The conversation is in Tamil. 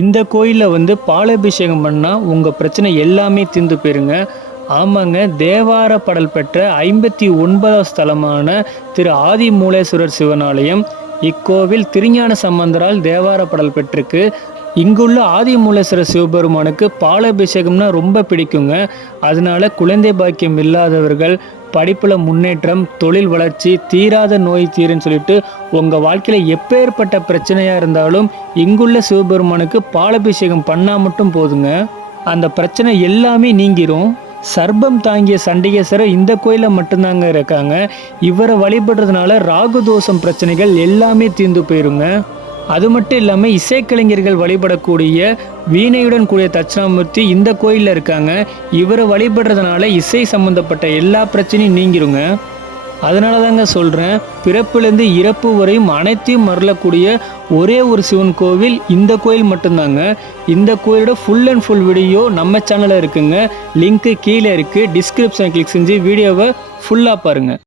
இந்த கோயிலில் வந்து பாலாபிஷேகம் பண்ணால் உங்கள் பிரச்சனை எல்லாமே தீர்ந்து போயிருங்க. ஆமாங்க, தேவார பாடல் பெற்ற 59வது ஸ்தலமான திரு ஆதிமூலேஸ்வரர் சிவனாலயம். இக்கோவில் திருஞான சம்பந்தரால் தேவார பாடல் பெற்றிருக்கு. இங்குள்ள ஆதிமூலேஸ்வரர் சிவபெருமானுக்கு பாலாபிஷேகம்னா ரொம்ப பிடிக்குங்க. அதனால குழந்தை பாக்கியம் இல்லாதவர்கள், படிப்பில் முன்னேற்றம், தொழில் வளர்ச்சி, தீராத நோய் தீருன்னு சொல்லிட்டு உங்கள் வாழ்க்கையில் எப்பேற்பட்ட பிரச்சனையாக இருந்தாலும் இங்குள்ள சிவபெருமானுக்கு பாலாபிஷேகம் பண்ணால் மட்டும் போதுங்க, அந்த பிரச்சனை எல்லாமே நீங்கிரும். சர்ப்பம் தாங்கிய சண்டிகேஸ்வரர் இந்த கோயிலில் மட்டும்தாங்க இருக்காங்க. இவரை வழிபடுறதுனால ராகுதோஷம் பிரச்சனைகள் எல்லாமே தீர்ந்து போயிருங்க. அது மட்டும் இல்லாமல் இசைக்கலைஞர்கள் வழிபடக்கூடிய வீணையுடன் கூடிய தட்சிணாமூர்த்தி இந்த கோயிலில் இருக்காங்க. இவரை வழிபடுறதுனால இசை சம்மந்தப்பட்ட எல்லா பிரச்சனையும் நீங்கிருங்க. அதனால தாங்க சொல்கிறேன், பிறப்பிலேருந்து இறப்பு வரையும் அனைத்தையும் மறலக்கூடிய ஒரே ஒரு சிவன் கோவில் இந்த கோயில் மட்டும்தாங்க. இந்த கோயிலோட ஃபுல் அண்ட் ஃபுல் வீடியோ நம்ம சேனலில் இருக்குங்க. லிங்க்கு கீழே இருக்குது. டிஸ்கிரிப்ஷன் கிளிக் செஞ்சு வீடியோவை ஃபுல்லாக பாருங்கள்.